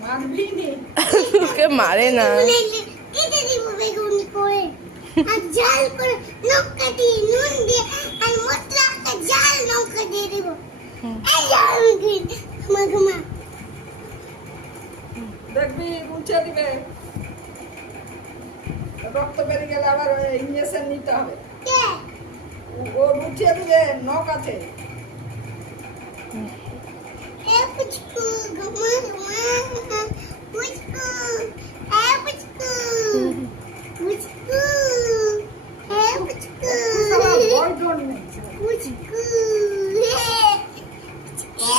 মারবি নি তোকে মারে না। কেটে দিব বেগুন করে আর জাল করে লঙ্কা দিয়ে নুন দিয়ে আর মশলা জাল লঙ্কা দিয়ে দিব এই জাল ঘুমা দেখবি মুছে দিবে রক্ত বেরিয়ে গেলে আবার ইঞ্জেকশন নিতে হবে কে ও মুছে দিবে নখ আছে এ পুচকু ঘুমা